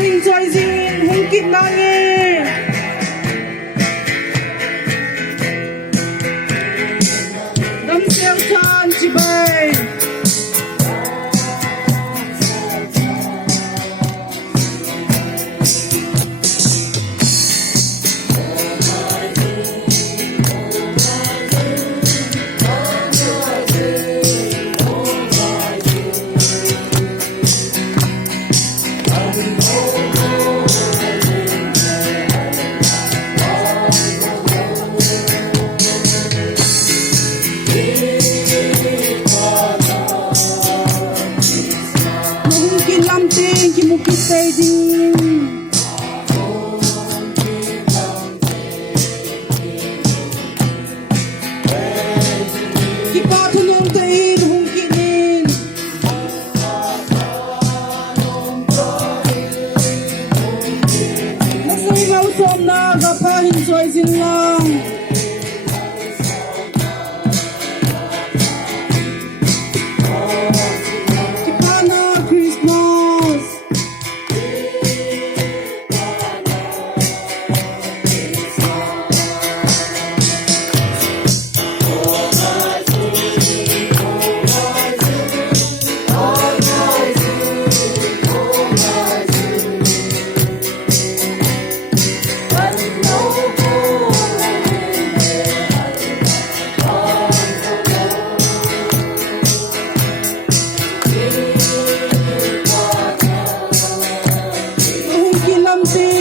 nagpapahin sa ising hungkit nangin. Damsel chan chibay. Lamting kimukitay din. Kipatunong tain hungkinin. Nasa'y mausom na gapahin soisin lang.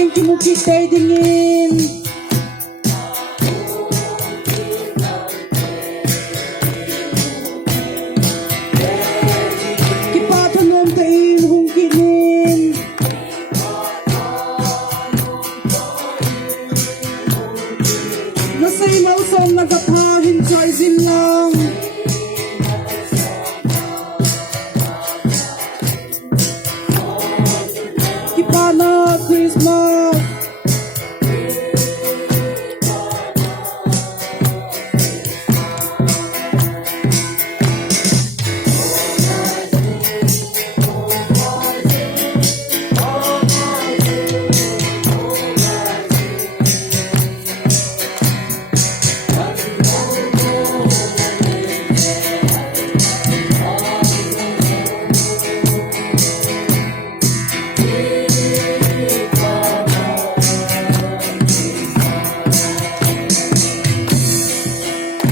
Kimukitay dingin. Kipatanong tain hungkinin. Nasa'y mausong nagapahin sa isin lang. Kipana Christmas.